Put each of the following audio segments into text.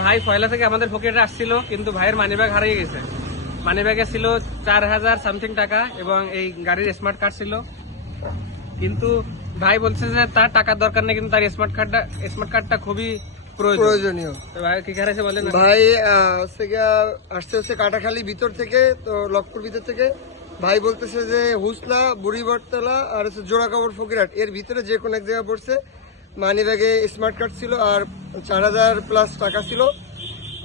ভাই ফয়লা থেকে আমাদের ফকিরহাটে আসছিল, কিন্তু ভাইয়ের মানিব্যাগ হারিয়ে গেছে। মানিব্যাগে ছিল 4000 সামথিং টাকা এবং এই গাড়ির স্মার্ট কার্ড ছিল। কিন্তু ভাই বলছে যে তার টাকার দরকার নেই, কিন্তু তার স্মার্ট কার্ডটা খুবই প্রয়োজনীয়। তো ভাই কি হারাইছে বলেন? ভাই আসছে হচ্ছে কাটাখালী ভিতর থেকে, তো লক্ষ্মীর ভিতর থেকে। ভাই বলতেছে যে হুসলা, বুড়িবটতলা আর হচ্ছে জোড়াকাবর ফকিরহাট এর ভিতরে যে কোনো এক জায়গায় পড়ছে। মানি ব্যাগে স্মার্ট কার্ড ছিল আর 4000 প্লাস টাকা ছিল।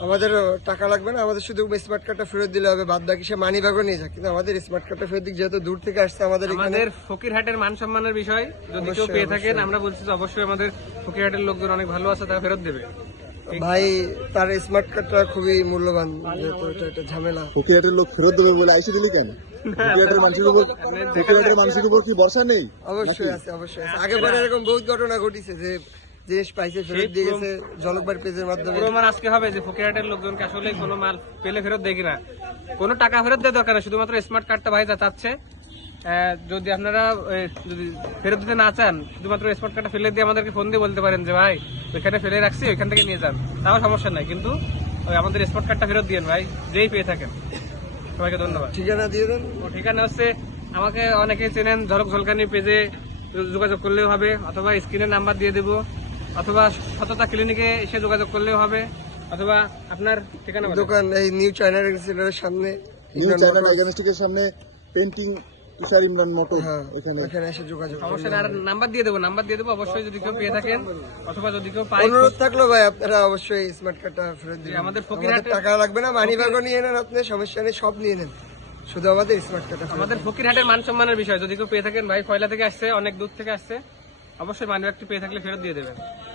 আমাদের টাকা লাগবে না, আমাদের শুধু স্মার্ট কার্ডটা ফেরত দিলে হবে, বাদ বাকি সে মানি ব্যাগও নিয়ে যাক, কিন্তু আমাদের স্মার্ট কার্ডটা ফেরত দিক, যেহেতু দূর থেকে আসছে আমাদের এখানে। আমাদের ফকিরহাটের মান সম্মানের বিষয়, যদি কেউ পেয়ে থাকেন আমরা বলছি যে অবশ্যই আমাদের ফকিরহাটের লোকজন অনেক ভালো আছে, তারা ফেরত দেবে। ভাই তার স্মার্ট কার্ডটা খুবই মূল্যবান, যেহেতু এটা একটা ঝামেলা। ফকিরহাটের লোক ফেরত দেবে বলে আইসে দিলি কেন? ফকিরহাটের মানুষের উপর কি ভরসা নেই? অবশ্যই আছে, অবশ্যই আছে। আগেবার এরকম বহুত ঘটনা ঘটিছে যে জিনিস পাইছে ফেরত দিয়ে গেছে জলকবার পেজের মাধ্যমে। প্রমাণ আজকে হবে যে ফকিরহাটের লোকজনকে আসলে কোনো মাল পেলে ফেরত দেয় কিনা। কোনো টাকা ফেরত দেওয়ার দরকার নেই, শুধুমাত্র স্মার্ট কার্ডটা ভাই যা চাচ্ছে। যদি আপনারা যদি ফেরত দিতে না চান, শুধুমাত্র স্মার্ট কার্ডটা ফেলে দিয়ে আমাদেরকে ফোন দিয়ে বলতে পারেন যে ভাই ওইখানে ফেলে রাখছি, ওইখান থেকে নিয়ে যান, তাও সমস্যা নাই। কিন্তু আমাদের স্মার্ট কার্ডটা ফেরত দিয়েন ভাই, যেই পেয়ে থাকেন। সবাইকে ধন্যবাদ। ঠিকানা দিয়ে দেন। ঠিকানা হচ্ছে, আমাকে অনেকেই চেনেন, ঝলক ঝলকানি পেজে যোগাযোগ করলেও হবে, অথবা স্ক্রিনের নাম্বার দিয়ে দেবো, অথবা সততা ক্লিনিকে এসে যোগাযোগ করলেও হবে, অথবা আপনার ঠিকানা দোকান এই নিউ চায়না রেস্টুরেন্টের সামনে, নিউ চায়না ডায়াগনস্টিকের সামনে, পেন্টিং তুষার ইমরান মোটর, এখানে এসে যোগাযোগ সমস্যা আর নাম্বার দিয়ে দেবো অবশ্যই, যদি কেউ পেয়ে থাকেন, অথবা যদি কেউ পায়। অনুরোধ থাকলো ভাই আপনারা অবশ্যই স্মার্ট কার্ডটা ফেরত দিন। আমাদের ফকিরহাটে টাকা লাগবে না, মানি ব্যাগও নিয়ে নেন, আপনি সমস্যা নেই, সব নিয়ে নেন, শুধু আমাদের স্মার্ট কার্ডটা। আমাদের ফকিরহাটের মান সম্মানের বিষয়, যদি কেউ পেয়ে থাকেন, ভাই ফয়লা থেকে আসছে, অনেক দূর থেকে আসছে, অবশ্যই মানি ব্যাগটি পেয়ে থাকলে ফেরত দিয়ে দেবেন।